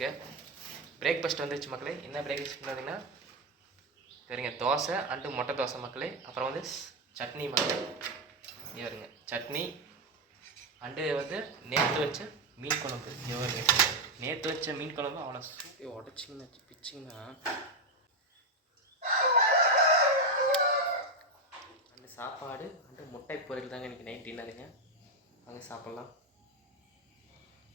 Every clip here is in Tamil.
நம்மளுக்கு பிரேக்ஃபாஸ்ட் வந்துருச்சு மக்களே. என்ன பிரேக்ஃபாஸ்ட் பார்த்தீங்கன்னா சரிங்க, தோசை அண்டு முட்டை தோசை மக்களே. அப்புறம் வந்து சட்னி மக்களே. இங்கே வருங்க சட்னி அண்டு வந்து நேற்று வச்ச மீன் குழம்பு. இங்கே வருங்க நேற்று வச்ச மீன் குழம்பு அவ்வளோ சூப்பர் உடச்சிங்கன்னா பிச்சிங்கன்னா அண்டு சாப்பாடு அண்டு முட்டை பொரியல் தாங்க இன்றைக்கி நைட் டின்னருங்க. வாங்க சாப்பிட்லாம்.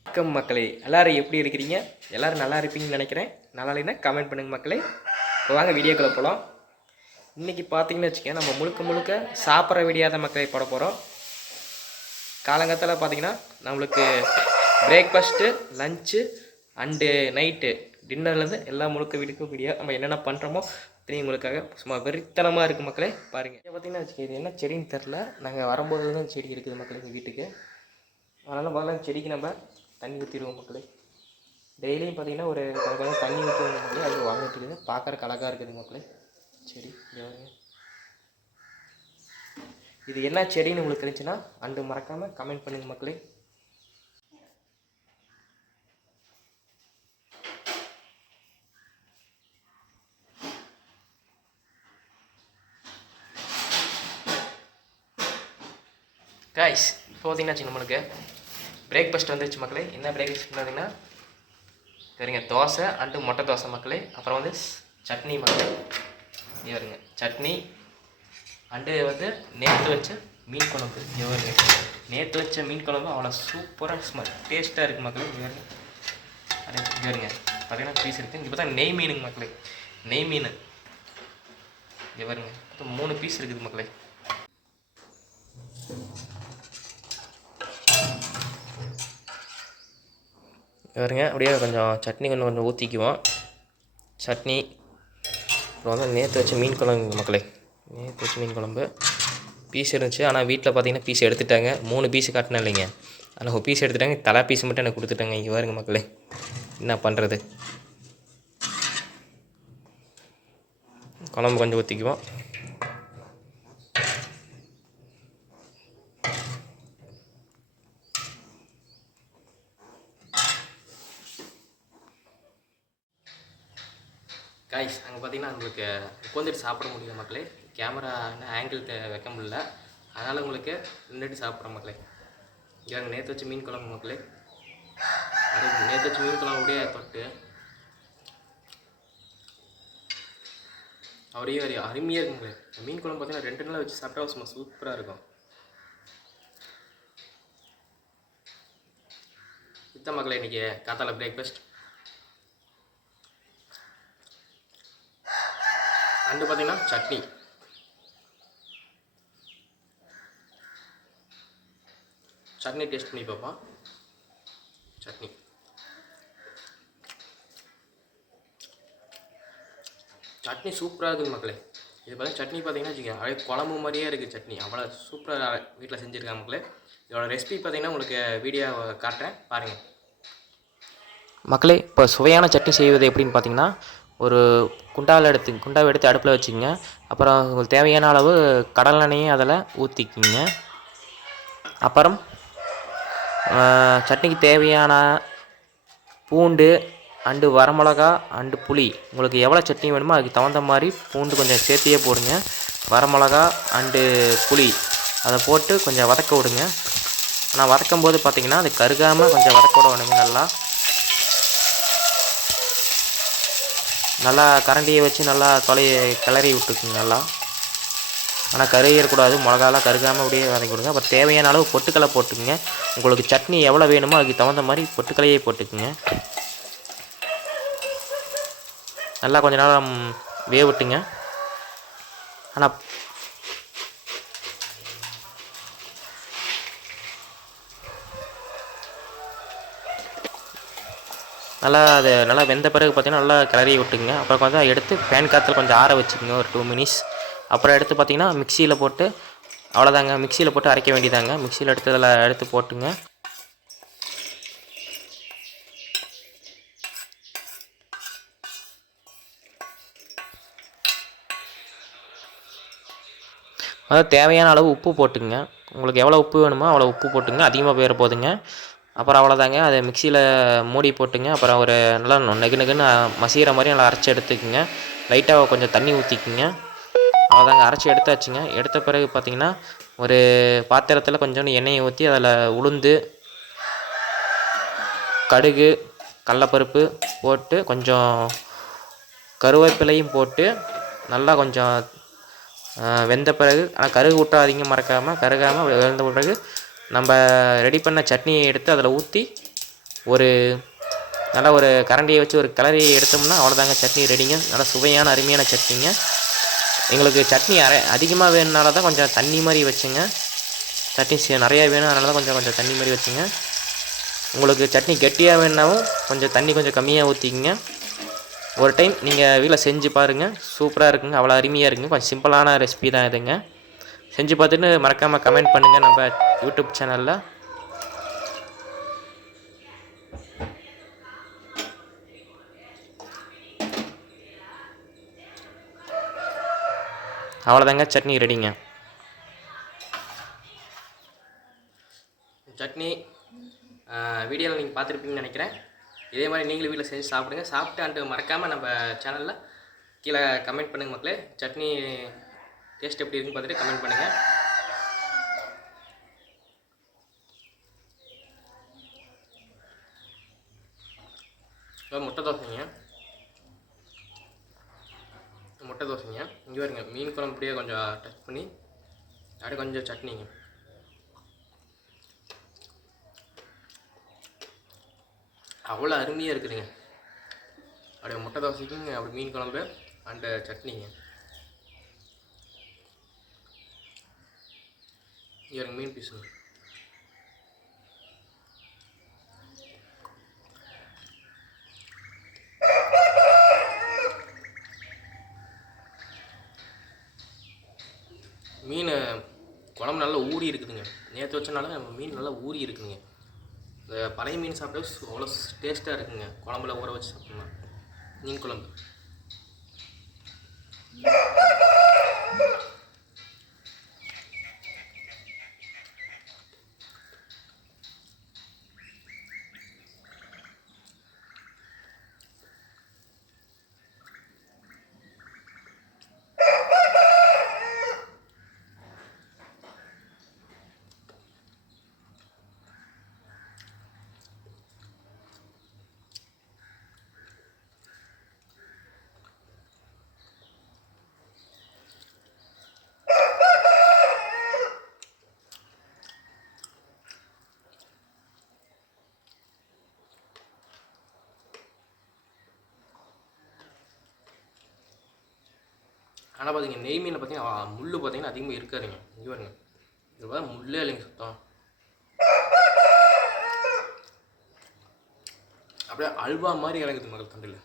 வணக்கம் மக்களே, எல்லோரும் எப்படி இருக்கிறீங்க? எல்லோரும் நல்லா இருப்பீங்கன்னு நினைக்கிறேன். நல்லா இல்லைன்னா கமெண்ட் பண்ணுங்கள் மக்களே. இப்போ வாங்க வீடியோக்குள்ளே போகலாம். இன்றைக்கி பார்த்தீங்கன்னு வச்சுக்கேன், நம்ம முழுக்க சாப்பிட்ற வீடியோ தான் மக்களே போட போகிறோம். காலங்கத்தில் பார்த்தீங்கன்னா நம்மளுக்கு பிரேக்ஃபாஸ்ட்டு, லஞ்சு அண்டு நைட்டு டின்னர்லேருந்து எல்லா வீட்டுக்கும் வீடியோ நம்ம என்னென்ன பண்ணுறோமோ தெரியும் உங்களுக்காக. சும்மா வெறித்தனமாக இருக்குது மக்களே. பாருங்கள். இதை பார்த்தீங்கன்னா வச்சுக்க, இது என்ன செடின்னு தெரில. நாங்கள் வரும்போது தான் செடி இருக்குது மக்களே எங்கள் வீட்டுக்கு. அதனால் முதல்ல செடிக்கு நம்ம தண்ணி ஊற்றிடுவோம் மக்களே. டெய்லியும் பார்த்தீங்கன்னா ஒரு கொஞ்சம் தண்ணி ஊற்றுவோம் மக்களே. அது வாங்கிட்டுருக்குது, பார்க்குறக்கு அழகாக இருக்குது மக்களே செடி. இது என்ன செடின்னு உங்களுக்கு தெரிஞ்சுன்னா அண்டு மறக்காமல் கமெண்ட் பண்ணுங்கள் மக்களே. கைஸ் இப்போ பார்த்தீங்கன்னா நம்மளுக்கு பிரேக்ஃபாஸ்ட் வந்துருச்சு மக்களே. என்ன பிரேக்ஃபாஸ்ட் பார்த்தீங்கன்னா சரிங்க, தோசை அண்டு முட்டை தோசை மக்களே. அப்புறம் வந்து சட்னி மக்களே. இங்கே வருங்க சட்னி அண்டு வந்து நேற்று வச்ச மீன் குழம்பு. இங்கே வருங்க நேற்று வச்ச மீன் குழம்பு அவ்வளோ சூப்பராக டேஸ்ட்டாக இருக்குது மக்களே. இங்கே வருங்க இங்கே வருங்க பார்த்தீங்கன்னா பீஸ் இருக்குது. இங்கே பார்த்தா நெய் மீனுங்க மக்களே, நெய் மீன். இங்கே வருங்க 3 பீஸ் இருக்குது மக்களே. வருங்க அப்படியே கொஞ்சம் சட்னி கொஞ்சம் ஊற்றிக்குவோம். சட்னி அப்புறம் வந்து நேற்று வச்ச மீன் குழம்பு மக்களே. நேற்று வச்ச மீன் குழம்பு பீஸ் இருந்துச்சு, ஆனால் வீட்டில் பார்த்தீங்கன்னா பீஸ் எடுத்துட்டாங்க. 3 பீஸ் காட்டினேன் இல்லைங்க, அதில் ஒரு பீஸ் எடுத்துட்டாங்க. தலை பீஸ் மட்டும் எனக்கு கொடுத்துட்டாங்க. இங்கே வருங்க மக்களே, என்ன பண்ணுறது. குழம்பு கொஞ்சம் ஊற்றிக்குவோம். கைஸ் அங்கே பார்த்தீங்கன்னா உங்களுக்கு உட்காந்துட்டு சாப்பிட முடியல மக்களே. கேமரா ஆங்கிள் வைக்க முடியல, அதனால் உங்களுக்கு நின்றுட்டு சாப்பிட்றோம் மக்களே. இங்கே நேற்று வச்சு மீன் குழம்பு மக்களே. அது நேற்று வச்சு மீன் குழம்பு அப்படியே தொட்டு அப்படியே அருமையாக இருக்குங்களே. மீன் குழம்பு பார்த்தீங்கன்னா 2 நாள் வச்சு சாப்பிட்டா சும்மா சூப்பராக இருக்கும். இதுதான் மக்களே இன்றைக்கி காத்தால பிரேக்ஃபாஸ்ட். அண்டு பார்த்தீங்கன்னா சட்னி. சட்னி டேஸ்ட் பண்ணி பார்ப்போம். சட்னி சட்னி சூப்பராக இருக்குது மக்களே. இது பார்த்தீங்கன்னா சட்னி பார்த்தீங்கன்னா வச்சுக்கோங்க, அப்படியே குழம்பு மாதிரியே இருக்குது சட்னி. அவ்வளோ சூப்பராக வீட்டில் செஞ்சுருக்காங்க மக்களே. இதோட ரெசிபி பார்த்தீங்கன்னா உங்களுக்கு வீடியோ காட்டுறேன் பாருங்கள் மக்களே. இப்போ சுவையான சட்னி செய்வது எப்படின்னு பார்த்தீங்கன்னா, ஒரு குண்டாவை எடுத்து அடுப்பில் வச்சுக்கோங்க. அப்புறம் உங்களுக்கு தேவையான அளவு கடலெண்ணெயும் அதில் ஊற்றிக்கிங்க. அப்புறம் சட்னிக்கு தேவையான பூண்டு அண்டு வரமிளகா அண்டு புளி, உங்களுக்கு எவ்வளோ சட்னி வேணுமோ அதுக்கு தகுந்த மாதிரி பூண்டு கொஞ்சம் சேர்த்தியே போடுங்க. வரமிளகா அண்டு புளி அதை போட்டு கொஞ்சம் வதக்க விடுங்க. ஆனால் வதக்கும் போது பார்த்திங்கன்னா அது கருகாமல் கொஞ்சம் வதக்க விடணுங்க. நல்லா கரண்டியை வச்சு நல்லா கிளறி விட்டுக்குங்க நல்லா. ஆனால் கருகிடக்கூடாது, மிளகாலாம் கருகாமல் அப்படியே வதக்கி விடுங்க. அப்புறம் தேவையான அளவு பொட்டுக்கடலை போட்டுக்குங்க. உங்களுக்கு சட்னி எவ்வளோ வேணுமோ அதுக்கு தகுந்த மாதிரி பொட்டுக்கடலையே போட்டுக்குங்க. நல்லா கொஞ்ச நேரம் வேவிட்டுங்க. ஆனால் நல்லா வெந்த பிறகு பார்த்தீங்கன்னா நல்லா கிளறி விட்டுக்குங்க. அப்புறம் கொஞ்சம் எடுத்து ஃபேன் காற்றுல கொஞ்சம் ஆற வச்சுக்கோங்க ஒரு 2 மினிட்ஸ். அப்புறம் எடுத்து பார்த்தீங்கன்னா மிக்சியில் போட்டு அவ்வளோதாங்க, மிக்சியில் போட்டு அரைக்க வேண்டியதாங்க. மிக்சியில் எடுத்து போட்டுங்க. அதாவது தேவையான அளவு உப்பு போட்டுங்க. உங்களுக்கு எவ்வளோ உப்பு வேணுமோ அவ்வளோ உப்பு போட்டுங்க. அதிகமாக போயிட போதுங்க. அப்புறம் அவ்வளோதாங்க. அதை மிக்சியில் மூடி போட்டுங்க. அப்புறம் ஒரு நல்லா நெகு நெகுன்னு மசிகிற மாதிரி நல்லா அரைச்சி எடுத்துக்குங்க. லைட்டாக கொஞ்சம் தண்ணி ஊற்றிக்குங்க. அவ்வளோதாங்க, அரைச்சி எடுத்தாச்சுங்க. எடுத்த பிறகு பார்த்திங்கன்னா ஒரு பாத்திரத்தில் கொஞ்சோண்டு எண்ணெயை ஊற்றி அதில் உளுந்து, கடுகு, கடலப்பருப்பு போட்டு கொஞ்சம் கருவேப்பிலையும் போட்டு நல்லா கொஞ்சம் வெந்த பிறகு, ஆனால் கருகு விட்டாதீங்க மறக்காமல், கருகாமல் வெந்த பிறகு நம்ம ரெடி பண்ண சட்னியை எடுத்து அதில் ஊற்றி நல்லா ஒரு கரண்டியை வச்சு ஒரு கிளறி எடுத்தோம்னா அவ்வளோதாங்க, சட்னி ரெடிங்க. நல்லா சுவையான அருமையான சட்னிங்க. எங்களுக்கு சட்னி அதிகமாக வேணுனால தான் கொஞ்சம் தண்ணி மாதிரி வச்சுங்க. சட்னி நிறையா வேணும், அதனால தான் கொஞ்சம் தண்ணி மாதிரி வச்சுங்க. உங்களுக்கு சட்னி கெட்டியாக வேணுனாவும் கொஞ்சம் தண்ணி கொஞ்சம் கம்மியாக ஊற்றிக்கிங்க. ஒரு டைம் நீங்கள் வீட்டில் செஞ்சு பாருங்கள், சூப்பராக இருக்குங்க, அவ்வளோ அருமையாக இருக்குங்க. கொஞ்சம் சிம்பிளான ரெசிபி தான் இதுங்க. செஞ்சு பார்த்துட்டு மறக்காமல் கமெண்ட் பண்ணுங்கள் நம்ம யூடியூப் சேனலில். அவ்வளோதாங்க, சட்னி ரெடிங்க. சட்னி வீடியோவில் நீங்கள் பார்த்துருப்பீங்கன்னு நினைக்கிறேன். இதே மாதிரி நீங்களும் வீட்டில் செஞ்சு சாப்பிடுங்க. சாப்பிட்டு மறக்காமல் நம்ம சேனலில் கீழே கமெண்ட் பண்ணுங்கள் மக்களே. சட்னி டேஸ்ட் எப்படி இருக்குன்னு பார்த்துட்டு கமெண்ட் பண்ணுங்கள். முட்டை தோசைங்க. இங்கே வருங்க, மீன் குழம்பு அப்படியே கொஞ்சம் டச் பண்ணி அப்படியே கொஞ்சம் சட்னிங்க. அவ்வளோ அருமையாக இருக்குதுங்க. அப்படியே முட்டை தோசைக்குங்க, அப்படி மீன் குழம்பு அண்டு சட்னிங்க. இங்கே மீன் பீஸுங்க. மீன் குழம்பு நல்லா ஊறி இருக்குதுங்க. நேற்று வச்சனால மீன் நல்லா ஊறி இருக்குதுங்க. இந்த பழைய மீன் சாப்பிட்டா அவ்வளோ டேஸ்ட்டாக இருக்குங்க. குழம்புல ஊற வச்சு சாப்பிட்டோம்னா மீன் குழம்பு. ஆனால் பார்த்தீங்க, நெய் மீனில் பார்த்தீங்கன்னா முள் பார்த்தீங்கன்னா அதிகமாக இருக்காதுங்க. இங்கே பாருங்க, இது பார்த்தா முள்ளே இல்லைங்க சுத்தம். அப்படியே அல்வா மாதிரி இறங்குது முதல் தண்டில்.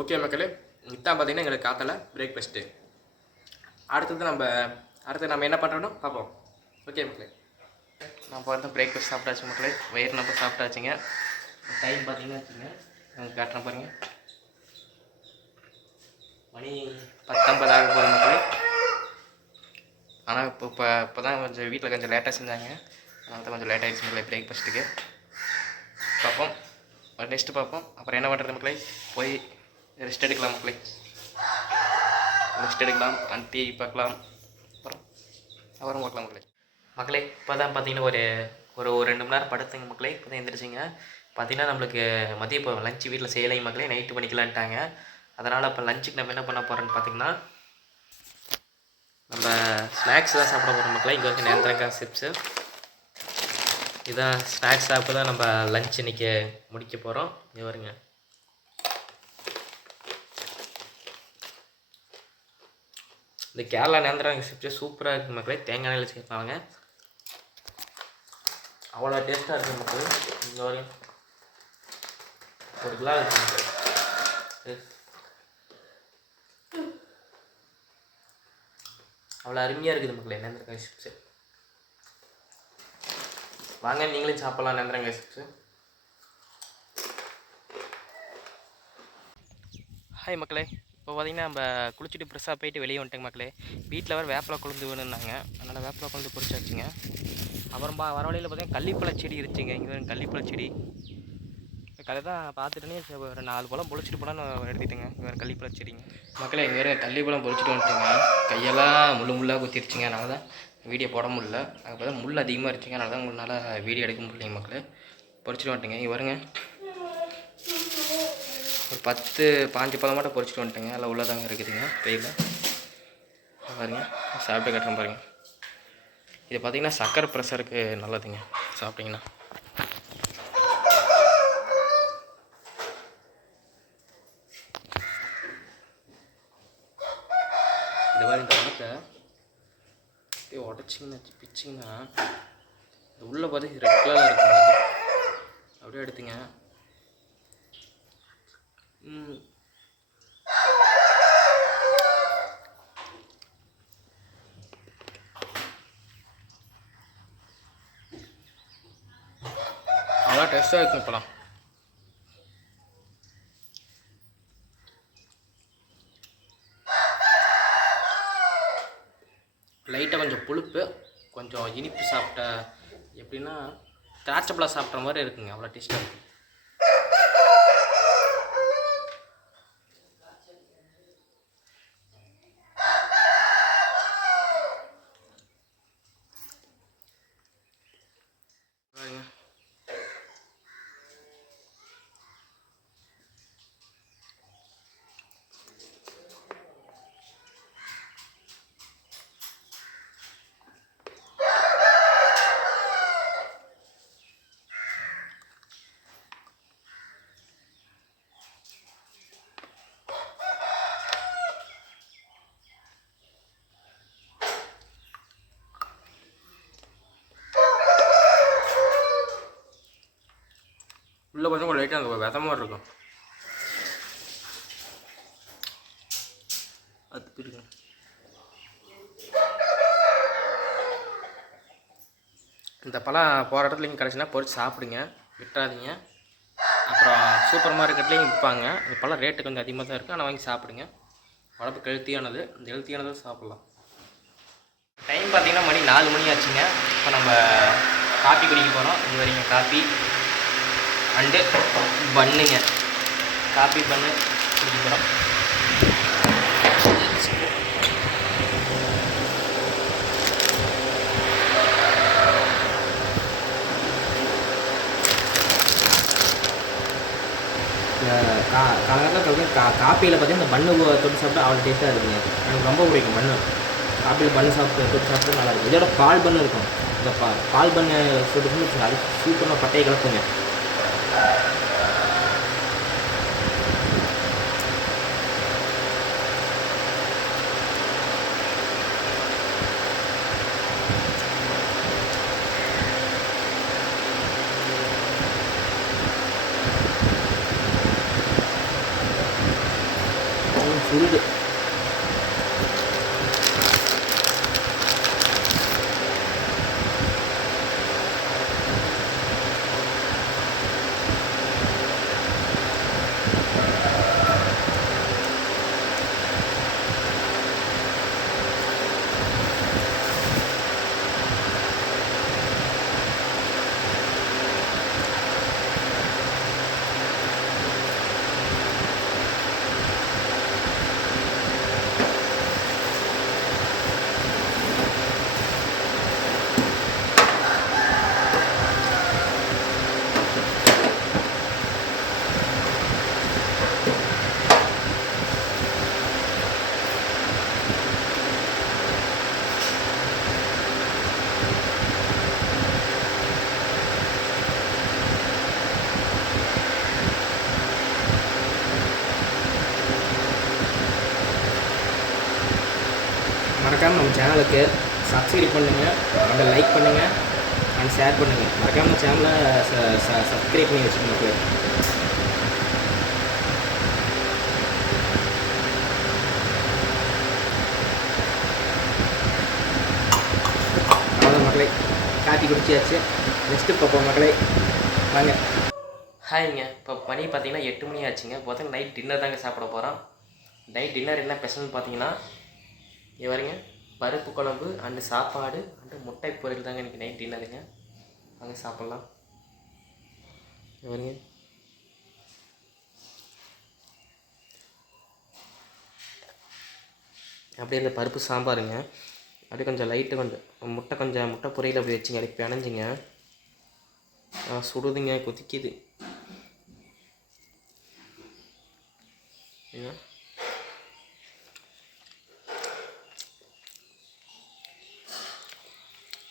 ஓகே மக்களே, இதான் பார்த்தீங்கன்னா எங்களுக்கு காத்தல பிரேக்ஃபாஸ்ட்டு. அடுத்து நம்ம என்ன பண்ணுறோன்னா பார்ப்போம். ஓகே மக்களே, நம்ம வந்து பிரேக்ஃபாஸ்ட் சாப்பிட்டாச்சு மக்களே. வயிறு நம்ம சாப்பிட்டாச்சுங்க. டைம் பார்த்தீங்கன்னா வச்சுங்க, உங்களுக்கு காட்டுறேன் பாருங்கள். மணி 10:50 ஆக போகுது மக்களே. ஆனால் இப்போ தான் கொஞ்சம் வீட்டில் கொஞ்சம் லேட்டாக செஞ்சாங்க, அதனால தான் கொஞ்சம் லேட் ஆகிடுச்சு மக்களே பிரேக்ஃபாஸ்ட்டுக்கு. பார்ப்போம், நெக்ஸ்ட்டு பார்ப்போம். அப்புறம் என்ன பண்ணுறது மக்களே, போய் ரெஸ்ட் எடுக்கலாம் மக்களே. ரெஸ்ட் எடுக்கலாம், டிவி பார்க்கலாம், அப்புறம் பார்க்கலாம் மக்களே. இப்போ தான் பார்த்தீங்கன்னா ஒரு 2 மணி நேரம் படுத்துங்க மக்களே. இப்போ தான் எழுந்திரிச்சிங்க. பார்த்தீங்கன்னா நம்மளுக்கு மதியம் இப்போ லஞ்சு வீட்டில் செய்யலைங்க மக்களே, நைட்டு பண்ணிக்கலான்ட்டாங்க. அதனால் இப்போ லஞ்சுக்கு நம்ம என்ன பண்ண போகிறோன்னு பார்த்தீங்கன்னா, நம்ம ஸ்நாக்ஸ் தான் சாப்பிட போகிறோம் மக்களே. இங்கே வந்து நேந்திரக்காய் சிப்ஸு, இதான் ஸ்நாக்ஸ் சாப்பிட்டு தான் நம்ம லஞ்ச் இன்றைக்கி முடிக்க போகிறோம். இது வருங்க. இந்த கேரளா நேந்திரம் சிப்ஸு சூப்பராக இருக்குது மக்களே. தேங்காய் எண்ணெயில் சேர்ப்பாங்க, அவ்வளோ டேஸ்ட்டாக இருக்குது மக்களே. இந்த வரையும் ஒரு கிலோ இருக்குது மக்களே. அவ்வளோ அருமையாக இருக்குது மக்களே நேந்திரக்காய் சிப்ஸு. வாங்க நீங்களே சாப்பிட்லாம் நேந்திரங்காய் சிப்ஸு. ஹாய் மக்களே, இப்போ பார்த்தீங்கன்னா நம்ம குளிச்சுட்டு ஃப்ரெஷ்ஷாக போயிட்டு வெளியே வந்துட்டேங்க மக்களே. வீட்டில் வர வேப்பிலை கொழுந்து வேணும்னாங்க, அதனால் வேப்பிலை கொழுந்து பொரிச்சாச்சுங்க. அப்புறம் வர வழியில் பார்த்தீங்கன்னா கள்ளிப்பழ செடி இருந்துச்சுங்க. இங்கே கள்ளிப்பழ செடி கதை தான் பார்த்துட்டேனே. ஒரு 4 பழம் பொழிச்சிட்டு போனான்னு எடுத்துட்டேங்க. இங்கே வேறு கள்ளிப்பழ செடிங்க மக்களே. இங்கே வேறு கள்ளிப்பழம் பொழிச்சிட்டு வந்துட்டுங்க. கையெல்லாம் முள்ளாக குத்திருச்சுங்க, அதனால தான் வீடியோ போட முடியல. அதுக்கு பார்த்தா முள் அதிகமாக இருந்துச்சுங்க, அதனால தான் உங்களால் வீடியோ எடுக்க முடியலைங்க மக்களே. பொறிச்சிட்டு வந்துட்டுங்க. இங்கே வருங்க, ஒரு 10-15 பழம் மட்டும் பொறிச்சிட்டு வந்துட்டுங்க. எல்லாம் உள்ளதாங்க இருக்குதுங்க கையில். பாருங்க, சாப்பிட்டு கட்டுறேன் பாருங்கள். இது பார்த்திங்கன்னா சக்கரை ப்ரெஷருக்கு நல்லதுங்க சாப்பிட்டிங்கன்னா. இந்த மாதிரி இந்த பழத்தை அப்படியே உடச்சிங்கன்னா பிச்சிங்கன்னா இந்த உள்ளே பார்த்து ரெட் கலரில் இருக்குங்க. அப்படியே எடுத்துங்க. அவ்வளோ டேஸ்ட்டாக இருக்கும் இப்போலாம். லைட்டாக கொஞ்சம் புளிப்பு, கொஞ்சம் இனிப்பு சாப்பிட்ட எப்படின்னா திராட்சை பழம் சாப்பிட்ற மாதிரி இருக்குங்க. அவ்வளோ டேஸ்ட்டாக இருக்கும். உள்ளே கொஞ்சம் கூட லைட்டாக அங்கே வித மாதிரி இருக்கும். அது பிடிக்கும். இந்த பழம் போகிற இடத்துல இங்கே கிடச்சின்னா பொறிச்சு சாப்பிடுங்க, விட்டுறாதீங்க. அப்புறம் சூப்பர் மார்க்கெட்லேயும் விற்பாங்க. இந்த பழம் ரேட்டு கொஞ்சம் அதிகமாக தான் இருக்குது, ஆனால் வாங்கி சாப்பிடுங்க. உடம்புக்கு ஹெல்த்தியானது, இந்த ஹெல்த்தியானதும் சாப்பிட்லாம். டைம் பார்த்திங்கன்னா மணி 4 மணி ஆச்சுங்க. இப்போ நம்ம காப்பி குடிக்க போகிறோம். இது வரைக்கும் காப்பி அண்டு பண்ணுங்க. காப்பி பண்ணு குடிக்க போகிறோம். காலகட்டத்தில் காப்பியில் பார்த்தீங்கன்னா இந்த பண்ணு தொட்டு சாப்பிட்டா அவ்வளோ டேஸ்ட்டாக இருக்குங்க. எனக்கு ரொம்ப பிடிக்கும் பண்ணு. காப்பியில் பண்ணு தொட்டு சாப்பிட்டா நல்லா இருக்கும். இதோட பால் பண்ணு இருக்கும். இந்த பால் பண்ணு சுட்டு அது சூப்பராக பட்டையை கலப்புங்க. சுருது மறக்காமல் நம்ம சேனலுக்கு சப்ஸ்கிரைப் பண்ணுங்கள், அண்ட் லைக் பண்ணுங்கள், அண்ட் ஷேர் பண்ணுங்கள். மறக்காமல் நம்ம சேனலை சப்ஸ்கிரைப் பண்ணி வச்சுக்கோங்க. அவ்வளோ மக்களே, காப்பி குடிச்சியாச்சு. நெக்ஸ்ட்டு பார்ப்போம் மக்களே, வாங்க. ஹாய்ங்க, இப்போ மணி பார்த்தீங்கன்னா 8 மணி ஆச்சுங்க. இப்போ பார்த்தீங்கன்னா நைட் டின்னர் தாங்க சாப்பிட போகிறோம். நைட் டின்னர் என்ன ஸ்பெஷல்னு பார்த்தீங்கன்னா, இங்கே வரீங்க, பருப்பு குழம்பு அண்டு சாப்பாடு அண்டு முட்டை பொரியல் தாங்க இன்றைக்கி நைட் டின்னருங்க. வாங்க சாப்பிட்லாம். இங்கே வரீங்க, அப்படியே இந்த பருப்பு சாம்பாருங்க, அப்படியே கொஞ்சம் லைட்டு கொஞ்சம் முட்டை பொரியல் அப்படி வச்சுங்க, அப்படி பிணைஞ்சிங்க. சுடுதுங்க, கொதிக்குது.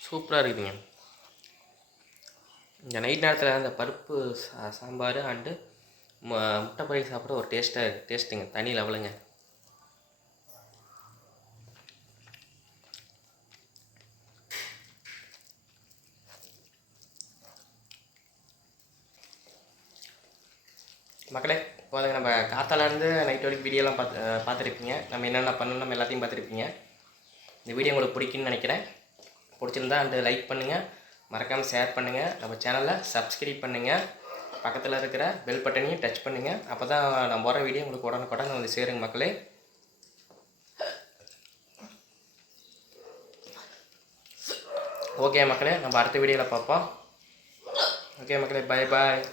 சூப்பராக இருக்குதுங்க. இந்த நைட் நேரத்தில் அந்த பருப்பு சாம்பார் அண்டு முட்டை பொரியல் சாப்பிட ஒரு டேஸ்ட்டுங்க, தனி லெவலுங்க. மக்களே, இப்போ நம்ம காத்தாலேருந்து நைட் வரைக்கும் வீடியோலாம் பார்த்துருப்பீங்க. நம்ம என்னென்ன பண்ணணும் நம்ம எல்லாத்தையும் பார்த்துருப்பீங்க. இந்த வீடியோ உங்களுக்கு பிடிக்குன்னு நினைக்கிறேன். பிடிச்சிருந்தா அண்டு லைக் பண்ணுங்கள், மறக்காமல் ஷேர் பண்ணுங்கள், நம்ம சேனலை சப்ஸ்கிரைப் பண்ணுங்கள், பக்கத்தில் இருக்கிற பெல் பட்டனையும் டச் பண்ணுங்கள். அப்போ தான் நான் போகிற வீடியோ உங்களுக்கு உடனுக்குடன் வந்து சேருங்க மக்களே. ஓகே மக்களே, நம்ம அடுத்த வீடியோவில் பார்ப்போம். ஓகே மக்களே, பாய் பாய்.